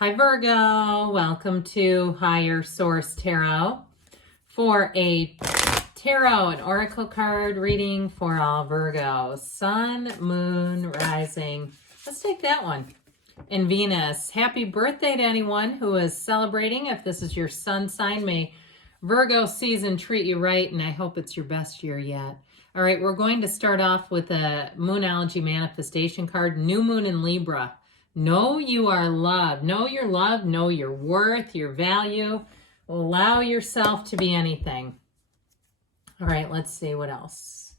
Hi Virgo, welcome to Higher Source Tarot for a tarot and oracle card reading for all Virgos. Sun, Moon, Rising. Let's take that one. And Venus. Happy birthday to anyone who is celebrating. If this is your sun sign, may Virgo season treat you right, and I hope it's your best year yet. All right, we're going to start off with a Moonology manifestation card, New Moon in Libra. Know you are loved. Know your love. Know your worth, your value. Allow yourself to be anything. All right, let's see what else.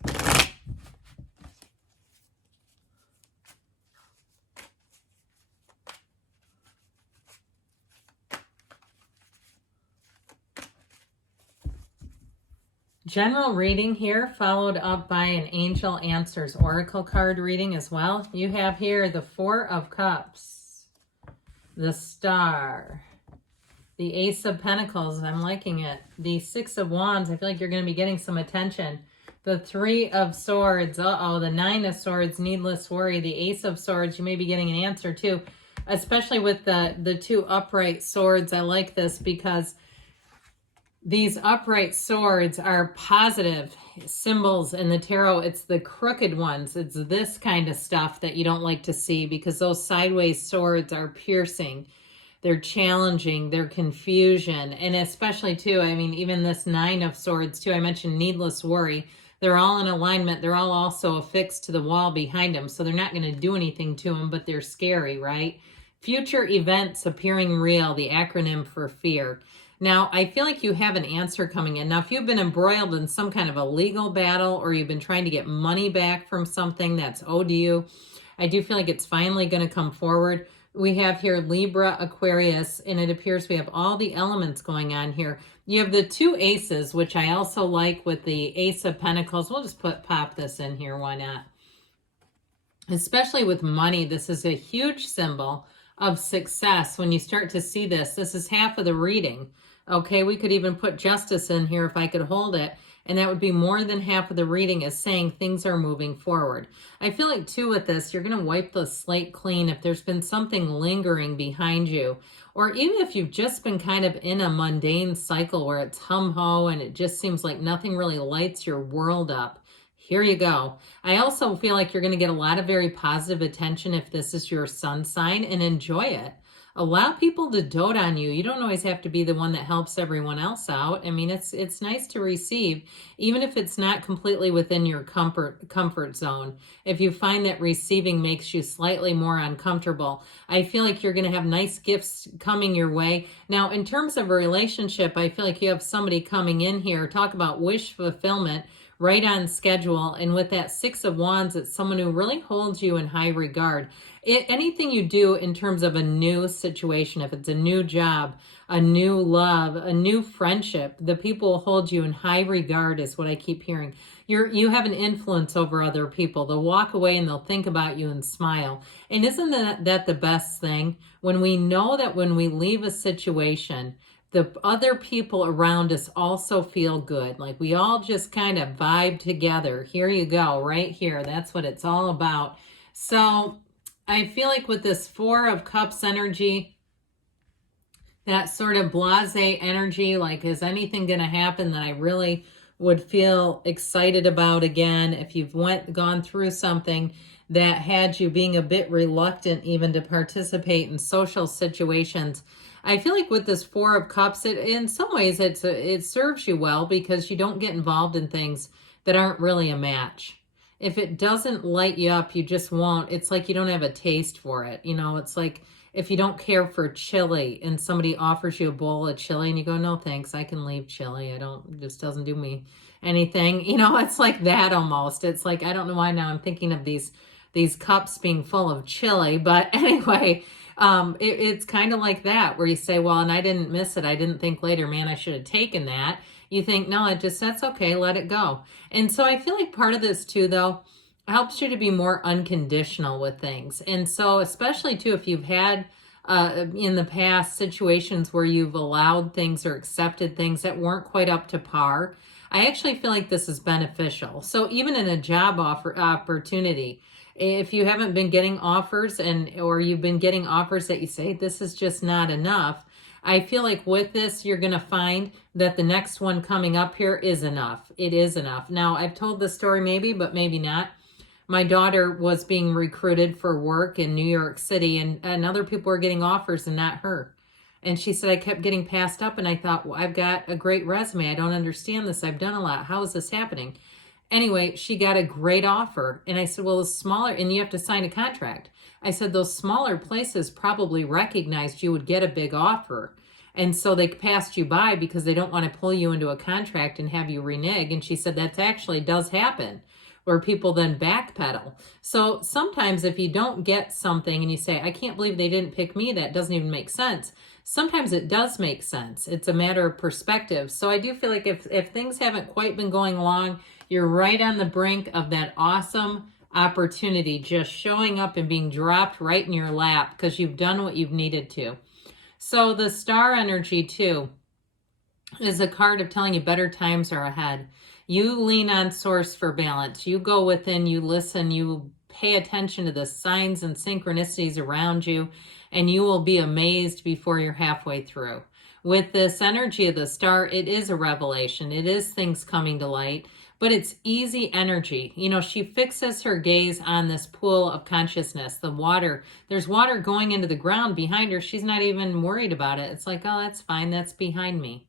General reading here, followed up by an Angel Answers Oracle card reading as well. You have here the Four of Cups, the Star, the Ace of Pentacles. I'm liking it. The Six of Wands. I feel like you're going to be getting some attention. The Three of Swords. The Nine of Swords. Needless worry. The Ace of Swords. You may be getting an answer too, especially with the two upright swords. I like this because these upright swords are positive symbols in the tarot. It's the crooked ones. It's this kind of stuff that you don't like to see because those sideways swords are piercing. They're challenging. They're confusion. And especially too, I mean, even this Nine of Swords too, I mentioned needless worry. They're all in alignment. They're all also affixed to the wall behind them. So they're not going to do anything to them, but they're scary, right? Future events appearing real, the acronym for fear. Now, I feel like you have an answer coming in. Now, if you've been embroiled in some kind of a legal battle or you've been trying to get money back from something that's owed to you, I do feel like it's finally going to come forward. We have here Libra, Aquarius, and it appears we have all the elements going on here. You have the two aces, which I also like with the Ace of Pentacles. We'll just pop this in here. Why not? Especially with money, this is a huge symbol of success. When you start to see this, this is half of the reading. Okay, we could even put justice in here if I could hold it, and that would be more than half of the reading is saying things are moving forward. I feel like too with this, you're going to wipe the slate clean if there's been something lingering behind you, or even if you've just been kind of in a mundane cycle where it's hum-ho and it just seems like nothing really lights your world up. Here you go. I also feel like you're going to get a lot of very positive attention if this is your sun sign, and enjoy it. Allow people to dote on you. You don't always have to be the one that helps everyone else out. I mean, it's nice to receive, even if it's not completely within your comfort zone. If you find that receiving makes you slightly more uncomfortable, I feel like you're going to have nice gifts coming your way. Now, in terms of a relationship, I feel like you have somebody coming in here. Talk about wish fulfillment. Right on schedule. And with that Six of Wands, it's someone who really holds you in high regard. Anything you do in terms of a new situation, if it's a new job, a new love, a new friendship, the people hold you in high regard is what I keep hearing. You have an influence over other people. They'll walk away and they'll think about you and smile. And isn't that the best thing? When we know that when we leave a situation, the other people around us also feel good. Like we all just kind of vibe together. Here you go, right here. That's what it's all about. So I feel like with this Four of Cups energy, that sort of blasé energy, like is anything going to happen that I really would feel excited about again? If you've gone through something that had you being a bit reluctant even to participate in social situations, I feel like with this Four of Cups, in some ways it serves you well because you don't get involved in things that aren't really a match. If it doesn't light you up, you just won't. It's like you don't have a taste for it. You know, it's like if you don't care for chili and somebody offers you a bowl of chili and you go, no thanks, I can leave chili. It just doesn't do me anything. You know, it's like that almost. It's like, I don't know why now I'm thinking of these cups being full of chili, but anyway, it's kind of like that where you say, well, and I didn't miss it. I didn't think later, man, I should have taken that. You think, no, that's okay. Let it go. And so I feel like part of this too, though, helps you to be more unconditional with things. And so especially too, if you've had in the past situations where you've allowed things or accepted things that weren't quite up to par, I actually feel like this is beneficial. So even in a job opportunity, If you haven't been getting offers or you've been getting offers that you say, this is just not enough, I feel like with this, you're going to find that the next one coming up here is enough. It is enough. Now, I've told this story maybe, but maybe not. My daughter was being recruited for work in New York City, and other people were getting offers and not her. And she said, I kept getting passed up, and I thought, well, I've got a great resume. I don't understand this. I've done a lot. How is this happening? Anyway, she got a great offer. And I said, well, it's smaller, and you have to sign a contract. I said, those smaller places probably recognized you would get a big offer. And so they passed you by because they don't want to pull you into a contract and have you renege. And she said, that actually does happen, where people then backpedal. So sometimes if you don't get something and you say, I can't believe they didn't pick me, that doesn't even make sense. Sometimes it does make sense. It's a matter of perspective. So I do feel like if things haven't quite been going along, you're right on the brink of that awesome opportunity just showing up and being dropped right in your lap because you've done what you've needed to. So the star energy too is a card of telling you better times are ahead. You lean on source for balance. You go within, you listen, you pay attention to the signs and synchronicities around you, and you will be amazed before you're halfway through. With this energy of the star, it is a revelation. It is things coming to light, but it's easy energy. You know, she fixes her gaze on this pool of consciousness, the water. There's water going into the ground behind her. She's not even worried about it. It's like, oh, that's fine. That's behind me.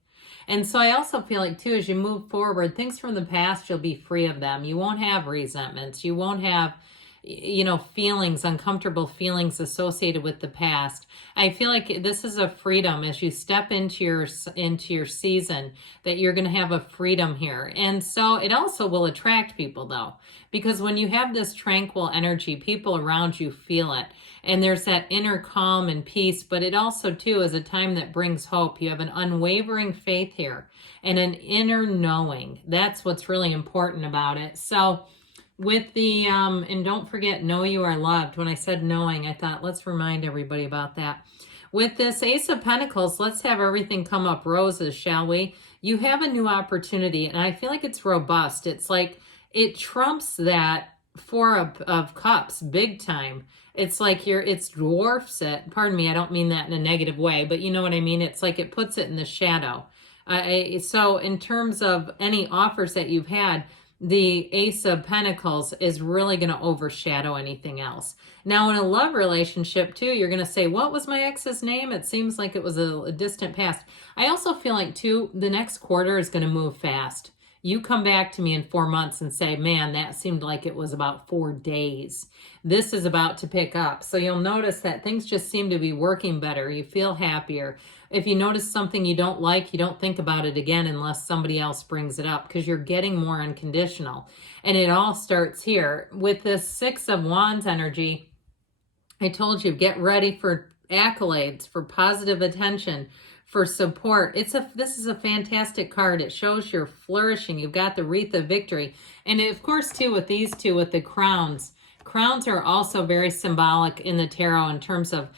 And so I also feel like, too, as you move forward, things from the past, you'll be free of them. You won't have resentments. You won't have, you know, feelings, uncomfortable feelings associated with the past. I feel like this is a freedom as you step into your season, that you're going to have a freedom here. And so it also will attract people, though, because when you have this tranquil energy, people around you feel it. And there's that inner calm and peace, but it also, too, is a time that brings hope. You have an unwavering faith here and an inner knowing. That's what's really important about it. So with the, and don't forget, know you are loved. When I said knowing, I thought, let's remind everybody about that. With this Ace of Pentacles, let's have everything come up roses, shall we? You have a new opportunity, and I feel like it's robust. It's like it trumps that Four of Cups big time. It's like it dwarfs it. Pardon me, I don't mean that in a negative way, but you know what I mean? It's like it puts it in the shadow. So in terms of any offers that you've had, the Ace of Pentacles is really going to overshadow anything else. Now, in a love relationship, too, you're going to say, what was my ex's name? It seems like it was a distant past. I also feel like, too, the next quarter is going to move fast. You come back to me in 4 months and say, man, that seemed like it was about 4 days. This is about to pick up. So you'll notice that things just seem to be working better. You feel happier. If you notice something you don't like, you don't think about it again unless somebody else brings it up, because you're getting more unconditional. And it all starts here. With this Six of Wands energy, I told you, get ready for accolades, for positive attention, for support. This is a fantastic card. It shows you're flourishing. You've got the wreath of victory. And of course, too, with these two, with the crowns, crowns are also very symbolic in the tarot in terms of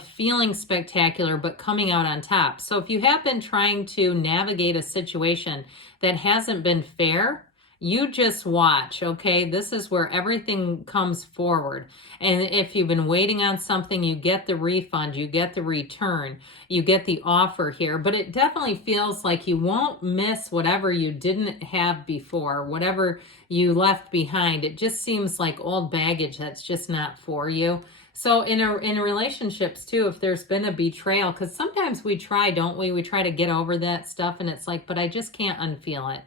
feeling spectacular, but coming out on top. So if you have been trying to navigate a situation that hasn't been fair, you just watch, okay? This is where everything comes forward. And if you've been waiting on something, you get the refund, you get the return, you get the offer here. But it definitely feels like you won't miss whatever you didn't have before, whatever you left behind. It just seems like old baggage that's just not for you. So in relationships too, if there's been a betrayal, because sometimes we try, don't we? We try to get over that stuff, and it's like, but I just can't unfeel it.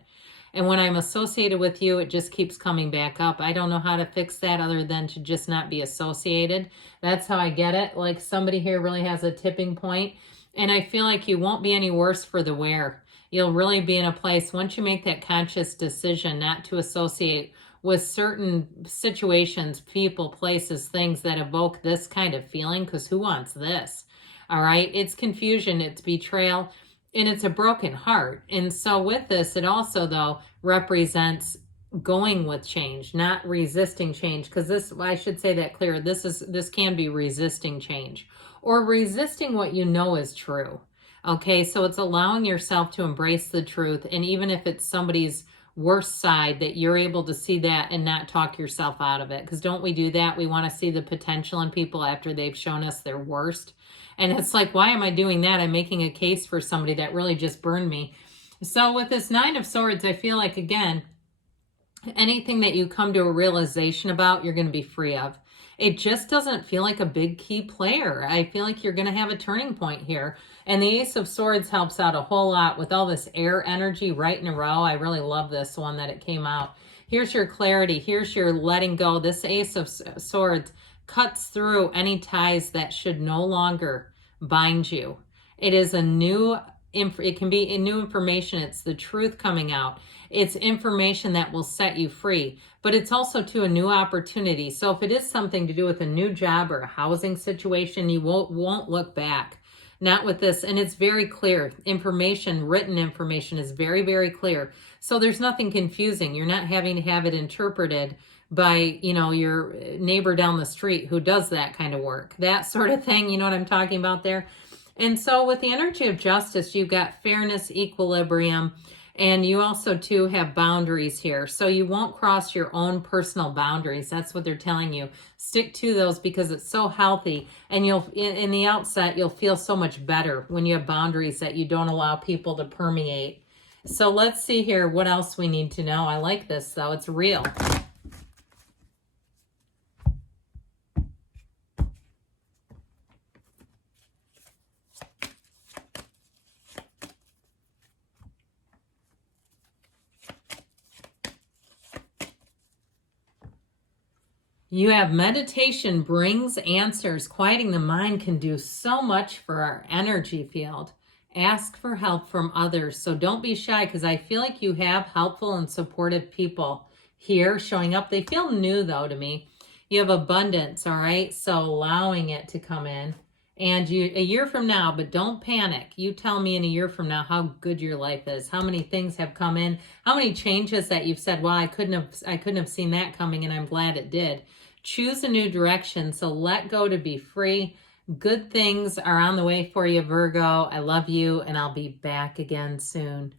And when I'm associated with you, it just keeps coming back up. I don't know how to fix that other than to just not be associated. That's how I get it. Like somebody here really has a tipping point. And I feel like you won't be any worse for the wear. You'll really be in a place, once you make that conscious decision not to associate with certain situations, people, places, things that evoke this kind of feeling, because who wants this? All right? It's confusion, it's betrayal, and it's a broken heart. And so with this, it also, though, represents going with change, not resisting change, because this, I should say that clear, this can be resisting change or resisting what you know is true. Okay, so it's allowing yourself to embrace the truth, and even if it's somebody's worst side, that you're able to see that and not talk yourself out of it. Because don't we do that? We want to see the potential in people after they've shown us their worst. And it's like, why am I doing that? I'm making a case for somebody that really just burned me. So with this Nine of Swords, I feel like, again, anything that you come to a realization about, you're going to be free of. It just doesn't feel like a big key player. I feel like you're going to have a turning point here. And the Ace of Swords helps out a whole lot with all this air energy right in a row. I really love this one that it came out. Here's your clarity. Here's your letting go. This Ace of Swords cuts through any ties that should no longer bind you. It is a new, it can be a new information. It's the truth coming out. It's information that will set you free, but it's also to a new opportunity. So if it is something to do with a new job or a housing situation, you won't look back. Not with this. And it's very clear. Information, written information is very, very clear. So there's nothing confusing. You're not having to have it interpreted by, you know, your neighbor down the street who does that kind of work. That sort of thing. You know what I'm talking about there? And so with the energy of justice, you've got fairness, equilibrium, and you also, too, have boundaries here. So you won't cross your own personal boundaries. That's what they're telling you. Stick to those because it's so healthy. And you'll, in the outset, you'll feel so much better when you have boundaries that you don't allow people to permeate. So let's see here what else we need to know. I like this, though. It's real. You have meditation brings answers. Quieting the mind can do so much for our energy field. Ask for help from others. So don't be shy, because I feel like you have helpful and supportive people here showing up. They feel new, though, to me. You have abundance, all right? So allowing it to come in. And you, a year from now, but don't panic. You tell me in a year from now how good your life is, how many things have come in, how many changes that you've said, well, I couldn't have seen that coming, and I'm glad it did. Choose a new direction. So let go to be free. Good things are on the way for you, Virgo. I love you, and I'll be back again soon.